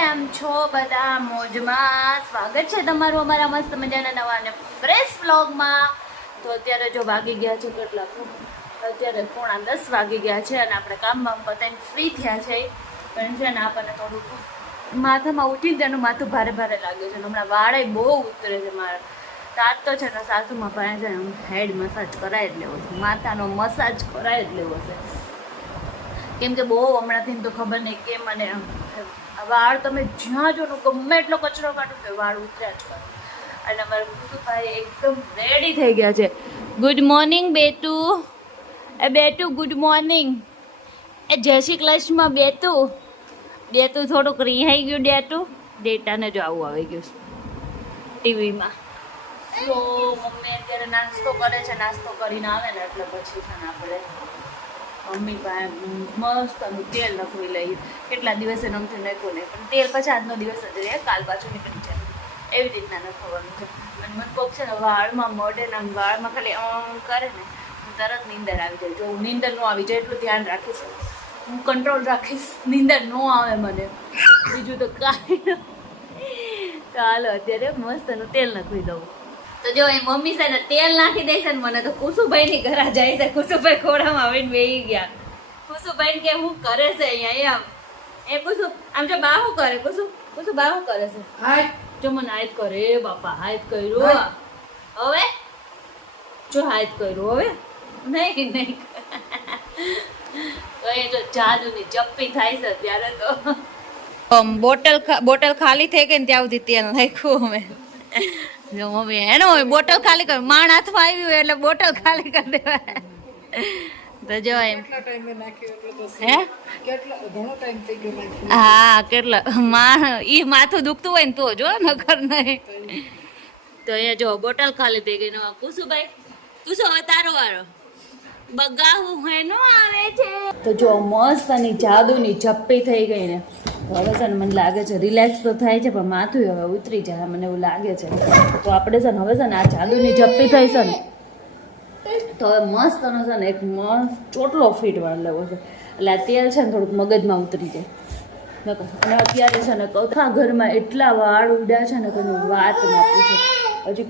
કેમ છો બધા? મોજમાં. સ્વાગત છે તમારું અમારા મસ્ત મજાના નવા અને ફ્રેશ વ્લોગમાં. તો અત્યારે જો વાગી ગયા છે કેટલા, અત્યારે 9:45 વાગી ગયા છે અને આપણે કામ પતાવીને ફ્રી થયા છે. પણ છે ને આપણને થોડુંક માથામાં ઉઠી તેનું માથું ભારે ભારે લાગે છે. હમણાં વાળે બહુ ઉતરે છે મારા. તાત તો છે ને સાસુમાં ભાઈ છે ને હેડ મસાજ કરાવી જ લેવો છે, માથાનો મસાજ કરાવી જ લેવો છે. કેમ કે બહુ હમણાંથી તો ખબર નહીં કેમ મને વાળ તમે જ્યાં જો ગમે એટલો કચરો કાઢો તો વાળ ઉતર્યા જ કરો. અને અમારા કુસુભાઈ એકદમ રેડી થઈ ગયા છે. ગુડ મોર્નિંગ બેટુ. એ બેટુ ગુડ મોર્નિંગ. એ જય શ્રી કૃષ્ણ બેટુ. બેટુ થોડુંક રિહાઈ ગયું ડેટુ. ડેટાને જો આવું આવી ગયું ટીવીમાં. તો મમ્મી અત્યારે નાસ્તો કરે છે, નાસ્તો કરીને આવે ને એટલે પછી છે ને આપણે મમ્મી પાસે મસ્ત તેલ નખવી લઈએ. કેટલા દિવસે નમતું નાખ્યું નહીં, પણ તેલ પછી આજનો દિવસ જ રહે, કાલ પાછું નીકળી જાય એવી રીતના નખવાનું છે. અને મને કોક છે ને વાળમાં મોઢે ને વાળમાં ખાલી કરે ને તરત નીંદર આવી જાય. જો હું નીંદર ન આવી જાય એટલું ધ્યાન રાખીશ, હું કંટ્રોલ રાખીશ, નીંદર ન આવે મને, બીજું તો કાંઈ ન. તો હાલો અત્યારે મસ્તનું તેલ નખવી દઉં. તો જો એ મમ્મી છે ને તેલ નાખી દે છે ને મને તો કુસુભાઈ ની ઘરે જાય છે. કુસુભાઈ ખોડામાં આવીને બેસી ગયા. કુસુભાઈ કે હું કરે છે અહીંયા એમ. એ કુસુ આમ જો બા શું કરે? કુસુ બા શું કરે છે? જો મને હાથ કરે બાપા, હાથ કર્યો હવે, જો હાથ કર્યો હવે નહીં નહીં. તો એ જો જાદુની જપ્પી થાય છે ત્યારે તો બોટલ ખાલી થઈ ગઈ ને ત્યાં સુધી તેલ નાખ્યું અમે. જો મમ્મી એનો હોય બોટલ ખાલી કર, માણ હાથમાં આવ્યું એટલે બોટલ ખાલી કરી દેવાય. તો જો એમ હે હા કેટલા ઈ માથું દુખતું હોય ને તો જો નકર નહીં. તો અહીંયા જો બોટલ ખાલી થઈ ગઈ. કુસુભાઈ કુસુ હવે તારો વારો બગાવું હોય નો આવે છે. તો જો મસ્ત ની જાદુની જપ્પી થઈ ગઈ ને હવે છે ને મને લાગે છે રિલેક્સ તો થાય છે, પણ માથું હવે ઉતરી જાય મને એવું લાગે છે. તો આપણે છે ને હવે છે ને આ જાદુની જપ્પી થઈ છે ને તો હવે મસ્ત છે ને એક મસ્ત ચોટલો ફીટ વાળ લેવો છે. એટલે આ તેલ છે ને થોડુંક મગજમાં ઉતરી જાય. અને અત્યારે છે ને કથા ઘરમાં એટલા વાળ ઉડ્યા છે ને કોઈ વાત ના પૂછો. હજી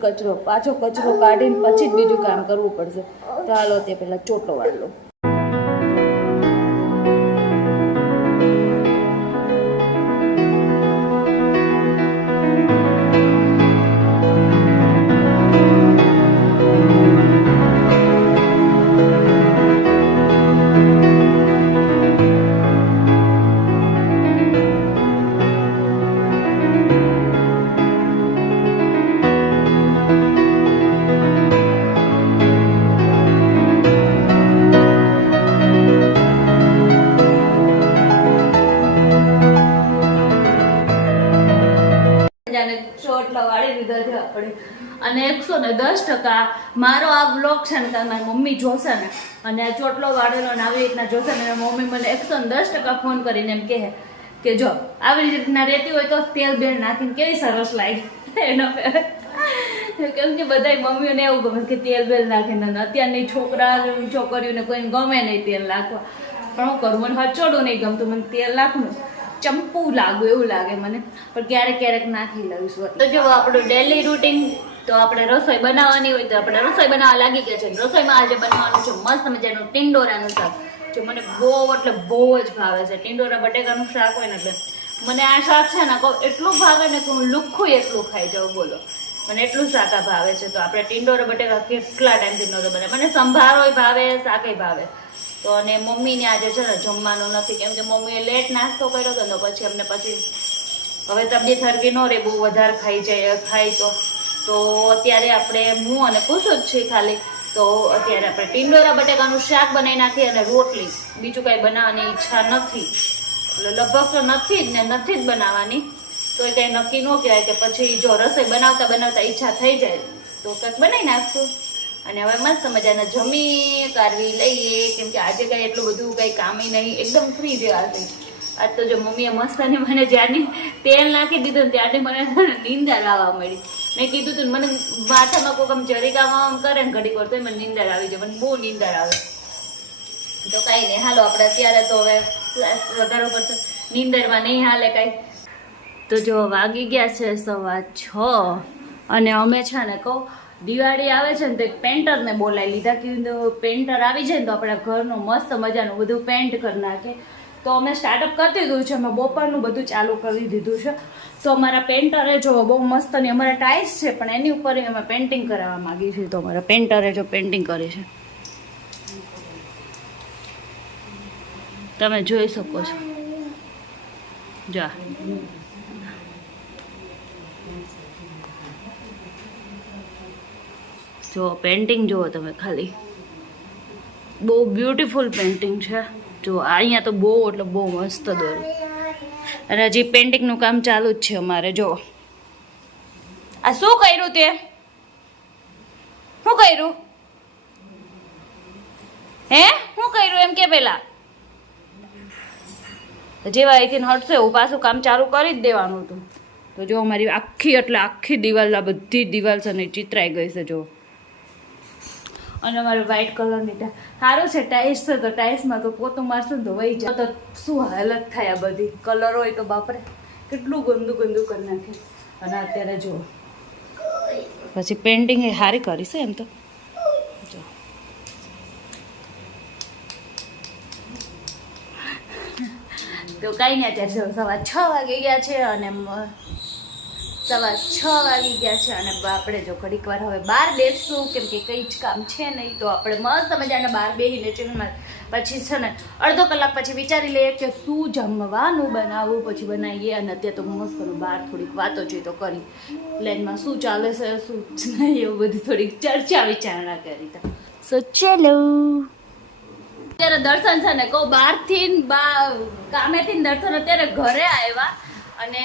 પાછો કચરો કાઢીને પછી જ બીજું કામ કરવું પડશે. તો હાલો તે પહેલાં ચોટલો વાળ લો. ચોટલો વાળી લીધો છે આપણે. અને 110% મારો આ બ્લોગ છે ને તમારી મમ્મી જોશે ને અને આ ચોટલો વાળેલો ને આવી રીતના જોશે ને મમ્મી મને 110% ફોન કરીને એમ કહે કે જો આવી રીતના રહેતી હોય તો તેલ બેલ નાખીને કેવી સરસ લાગે એનો. કેમ કે બધા મમ્મીઓને એવું ગમે કે તેલ બેલ નાખીને. અત્યારની છોકરીઓને કોઈને ગમે નહીં તેલ નાખવા, પણ હું કરું મને હચોડું નહીં ગમતું, મને તેલ નાખવું ચંપુ લાગુ એવું લાગે મને, પણ ક્યારેક ક્યારેક નાખી લઈશું. તો જો આપણું ડેલી રૂટીન, તો આપણે રસોઈ બનાવવાની હોય તો આપણે રસોઈ બનાવવા લાગી ગયા છે. રસોઈમાં આજે બનાવવાનું છે મસ્ત મજાનું ટિંડોરાનું શાક. જો મને બહુ એટલે બહુ જ ભાવે છે ટિંડોરા બટેકાનું શાક હોય ને એટલે મને આ શાક છે ને કહું એટલું ભાવે ને કે હું લુખ્ખું એટલું ખાઈ જાઉં. બોલો મને એટલું શાક ભાવે છે. તો આપણે ટિંડોરા બટેકા કેટલા ટાઈમથી નહોતો બને. મને સંભારોય ભાવે, શાકેય ભાવે. તો અને મમ્મીને આજે છે ને જમવાનું નથી, કેમ કે મમ્મીએ લેટ નાસ્તો કર્યો હતો ને પછી અમને પછી હવે તબિયત હરકી ન રહે, બહુ વધારે ખાઈ તો અત્યારે આપણે હું અને કુસુ જ છીએ ખાલી. તો અત્યારે આપણે ટિંડોરા બટેકાનું શાક બનાવી નાખીએ અને રોટલી, બીજું કાંઈ બનાવવાની ઈચ્છા નથી. એટલે લગભગ તો નથી જ ને નથી જ બનાવવાની. તો એ કંઈ નક્કી ન કહેવાય કે પછી જો રસોઈ બનાવતા ઈચ્છા થઈ જાય તો કંઈક બનાવી નાખશું. અને હવે મસ્ત મજાના જમી કાઢવી લઈએ, કેમ કે આજે કઈ એટલું બધું કઈ કામી નહીં, એકદમ ફ્રી જેવા થઈ. આજ તો જો મમ્મીએ મસ્ત ને મને જ્યારની તેલ નાખી દીધું ને ત્યારથી મને નીંદર આવવા મળી. મેં કીધું તું મને માથામાં કોઈક આમ જરીકામાં કરે ને ઘડીક વાર તો મને નીંદર આવી જાય, મને બહુ નીંદર આવે. તો કાંઈ નહીં, હાલો આપણે અત્યારે તો હવે વધારો પડશે નીંદરમાં નહીં હાલે કાંઈ. તો જો વાગી ગયા છે 6:15 અને અમે છે ને કહું દિવાળી આવે છે ને તો એક પેન્ટરને બોલાવી લીધા કે પેન્ટર આવી જાય ને તો આપણા ઘરનું મસ્ત મજાનું બધું પેન્ટ કરી નાખે. તો અમે સ્ટાર્ટઅપ કરી દીધું છે, અમે બપોરનું બધું ચાલુ કરી દીધું છે. તો અમારા પેન્ટરે જો બહુ મસ્ત અને અમારા ટાઇલ્સ છે પણ એની ઉપર અમે પેન્ટિંગ કરાવવા માંગીએ છીએ. તો અમારા પેન્ટરે જો પેન્ટિંગ કરી છે, તમે જોઈ શકો છો. જા જો પેન્ટિંગ જુઓ તમે ખાલી, બહુ બ્યુટીફુલ પેન્ટિંગ છે. જો અહીંયા તો બહુ એટલે બહુ મસ્ત દોર્યું અને હજી પેન્ટિંગનું કામ ચાલુ જ છે અમારે. જો આ શું કર્યું તે, શું કર્યું હે, શું કર્યું એમ કે પેલા જેવા અહીંથી હટશે એવું પાછું કામ ચાલુ કરી જ દેવાનું હતું. તો જો અમારી આખી એટલે આખી દિવાલ, આ બધી દિવાલ છે ને ચિતરાઈ ગઈ છે જો. અને અમારે વ્હાઈટ કલરની સારું છે ટાઇલ્સ છે, તો ટાઇલ્સમાં તો પોતું મારશે ને તો વહી જાય તો શું હાલત થાય. આ બધી કલર હોય તો બાપરે કેટલું ગંદુ ગંદુ કરી નાખે. અને અત્યારે જો પછી પેઇન્ટિંગ એ સારી કરી છે એમ તો. જો તો કાંઈ નહીં, અત્યારે 6:15 વાગી ગયા છે અને 6:15 વાગી ગયા છે અને આપણે જો ઘડીક વાર હવે બહાર બેસશું કેમ કે કંઈ જ કામ છે નહીં. તો આપણે મસ્ત મજાને બહાર બેસીને ચીનમાં પછી છે ને અડધો કલાક પછી વિચારી લઈએ કે શું જમવાનું બનાવવું, પછી બનાવીએ. અને અત્યારે તો મસ્ત બહાર થોડીક વાતો જોઈએ તો કરી પ્લેનમાં શું ચાલે છે શું નહીં એવું બધી થોડીક ચર્ચા વિચારણા કરી. તો ચલો અત્યારે દર્શન છે ને કહું બહારથી કામેથી દર્શન અત્યારે ઘરે આવ્યા અને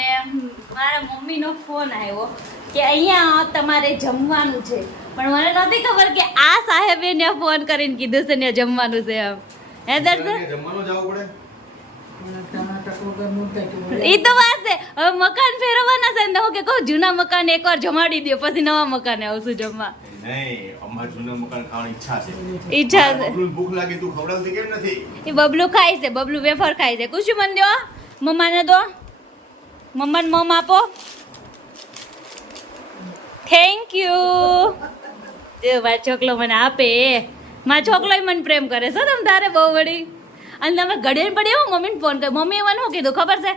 મારા મમ્મીનો ફોન આવ્યો કે અહીંયા તમારે જમવાનું છે. પણ મને નથી ખબર કે આ સાહેબે ને ફોન કરીને કીધું છે ને જમવાનું છે એમ. હે દર્શન એ તો વાત છે. હવે મકાન ફેરવવાના છે ને કે કહું જૂના મકાન એકવાર જમાડી દો પછી નવા મકાને આવશું જમવા. ઈચ્છા છે. એ બબલું ખાય છે, બબલું વેફર ખાય છે. કુશું મન દો, મમ્માને દો, મમ્માને મમ આપો. Thank you. એ મારો છોકલો મને આપે, મારો છોકલો મને પ્રેમ કરે છે તમે તારે બહુ વળી. અને તમે ઘડીને પડી એવો મમ્મીને ફોન કર્યો. મમ્મીએ મને શું કીધું ખબર છે,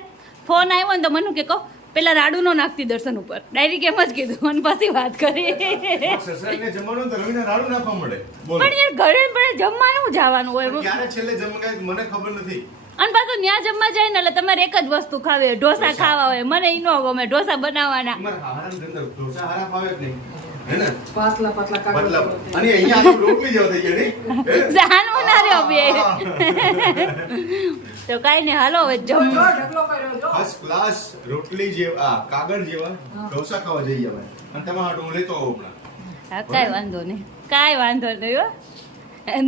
ફોન આવ્યો ને તો મને કે કહો પેલા રાડુ નો નાખતી દર્શન ઉપર, ડાયરેક્ટ એમ જ કીધું અને પછી વાત કરી. પણ યાર ઘરે પડે જમવાનું જવાનું હોય મને ખબર નથી. અને પાછું ત્યાં જમવા જાય ને એટલે તમારે એક જ વસ્તુ ખાવી, ઢોસા ખાવા હોય. મને ઈ નો ગમે ઢોસા બનાવવાના. તો કઈ નઈ હાલો હવે ફર્સ્ટ ક્લાસ રોટલી જેવા કાગળ જેવા ઢોસા ખાવા જઈએ હવે. અને તમારો હું લેતો આવું હમણાં. હા કાઈ વાંધો નહીં, કાઈ વાંધો નહીં. હો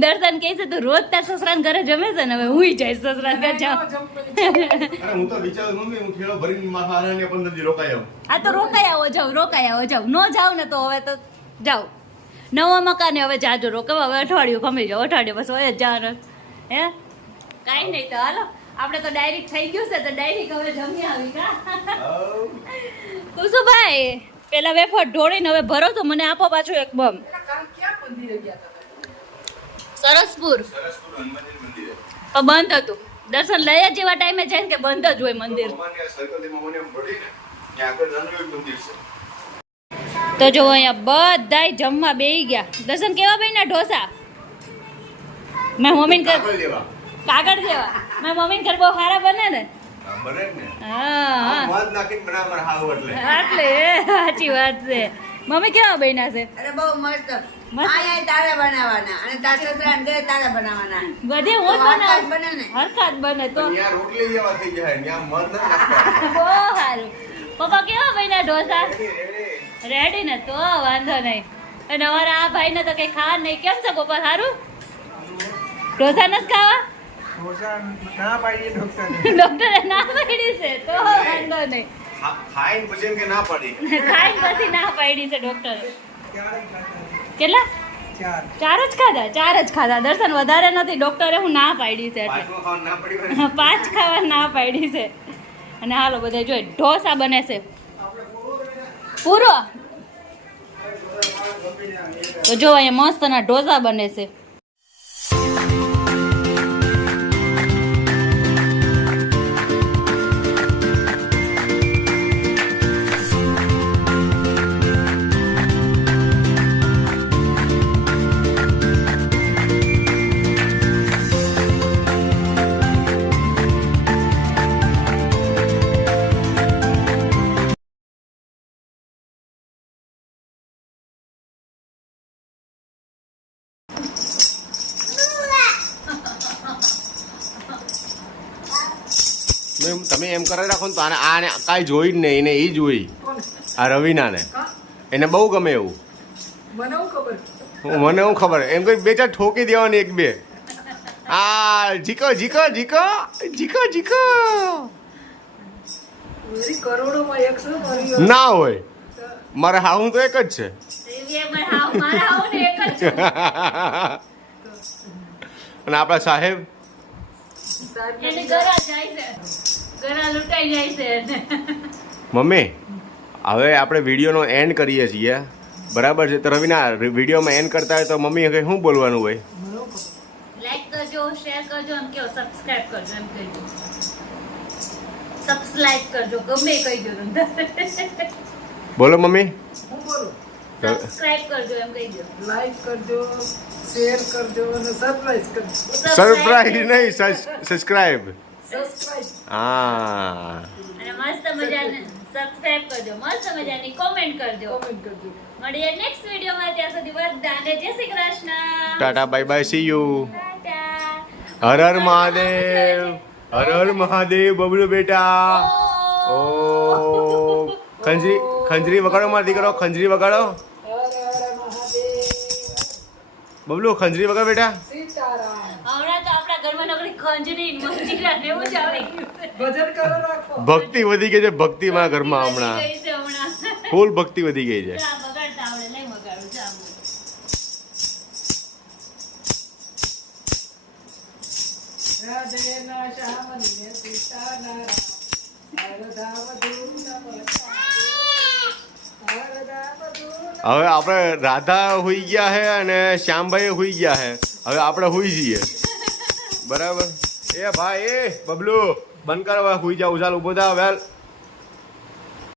દર્શન કહે છે તો રોજ તાર સસરાને ઘરે જમે છે ને હવે હું જઈશ સસરાને ઘરે જાઉં. હું તો વિચારું મમ્મી હું થેલો ભરીને મારા હારાને 15 દી રોકાઈ આવું. હા તો રોકાઈ આવો જાવ. નો જાવ ને તો હવે તો જાવ નવા મકાને હવે જાજો રોકાવા. હવે અઠવાડિયું ખમી જાવ, અઠવાડિયું પછી હોય જ જવાનું. હે કાંઈ નહીં તો હાલો આપણે તો ડાયરેક્ટ થઈ ગયું છે તો ડાયરેક્ટ હવે જમી આવી. કા કુસુભાઈ પેલા વેફર ઢોળીને હવે ભરો તો મને આપો પાછું એક બમ. સરસપુર પણ બંધ હતું. દર્શન લઈ જેવા ટાઈમે જાય ને કે બંધ જ હોય મંદિર. તો જો અહીંયા બધાય જમવા બેહી ગયા. દર્શન કેવા બન્યા ઢોસા? મેં મમ્મીને કાગળ જેવા. મેં મમ્મીને ઘર બહુ સારા બને ને. હા એટલે સાચી વાત છે. મમ્મી કેવા બન્યા છે? અરે બહુ મસ્ત. આયા તારે બનાવવાના અને તારે સસરાને ઘરે તારે બનાવવાના. બધે હું જ બનાવું. બને ને હરખાત બને તો ત્યાં રોટલી જેવા થઈ જાય ત્યાં મધ ના નાખતા. બહુ સારું. પપ્પા કેવા બન્યા ઢોસા? રેડી ને તો વાંધો નહીં. અને અમારા આ ભાઈ ને તો કઈ ખાવા નહીં. કેમ છે પપ્પા સારું? ઢોસા નથી ખાવા? ડોક્ટરે ના પાડી છે તો વાંધો નહીં. ખાઈને પછી કે ના પાડી. ખાઈને પછી ના પાડી છે ડોક્ટરે. કેટલા? 4 જ ખાધા. દર્શન વધારે નથી. ડોક્ટરે હું ના પાડી છે એટલે 5 ખાવા ના પાડી છે. અને હાલો બધા જોઈ ઢોસા બને છે પૂરો તો જો અહીંયા મસ્ત ના ઢોસા બને છે તમે એમ કરી રાખો ને તો આને કાંઈ જોઈ જ નહીં એને એ જોઈ આ રવિનાને એને બહુ ગમે એવું મને હું ખબર એમ કોઈ બે ચાર ઠોકી દેવાની એક બે આ જીકો જીકો જીકો જીકો જીકો ના હોય મારે હાવું તો એક જ છે અને આપણા સાહેબ મમ્મી હવે આપણે વિડીયોનો એન્ડ કરીએ છીએ બરાબર છે તો રવિના વિડીયોમાં એન્ડ કરતા હોય તો મમ્મી કંઈ શું બોલવાનું હોય લાઈક કરજો શેર કરજો એમ કહો સબસ્ક્રાઇબ કરજો એમ કહેજો સબસ્ક્રાઇબ કરજો ગમે કહી દો બોલો મમ્મી સબસ્ક્રાઇબ કરજો એમ કહી દો લાઈક કરજો શેર કરજો અને સરપ્રાઈઝ કરજો સરપ્રાઈઝ નહીં સબસ્ક્રાઇબ સબસ્ક્રાઇબ હા અને મસ્ત મજાની સબસ્ક્રાઇબ કરજો મસ્ત મજાની કોમેન્ટ કરજો કમેન્ટ કરજો મળીએ નેક્સ્ટ વિડીયોમાં ત્યાં સુધી બધાને જય Shri Krishna tata bye bye see you tata હર હર મહાદેવ હર હર મહાદેવ બબલુ બેટા ઓ ખંજરી ખંજરી વગાડો મારા દીકરો ખંજરી વગાડો હર હર મહાદેવ બબલુ ખંજરી વગાડ બેટા સીતારામ હમણાં તો આપણા ઘરમાં નકરી ખંજરી મંજીરા ને એવું જ આવી ગયું છે. ભજન કરો રાખો ભક્તિ વધી ગઈ છે ભક્તિ માં ઘરમાં હમણાં વધી ગઈ છે હમણાં. ફૂલ ભક્તિ વધી ગઈ છે જા બગાડતા આવડે નહીં બગાડું જા બોલ. રાધે ના શ્યામની ને સીતારામ હરધામ ધૂમ હવે આપણે રાધા હુઈ ગયા હે અને શ્યામભાઈ હુઈ ગયા હે હવે આપણે હુઈ જઈએ બરાબર એ ભાઈ એ બબલુ બંધ કરો હવે હુઈ જાવ ચાલ ઉભો થા વેલ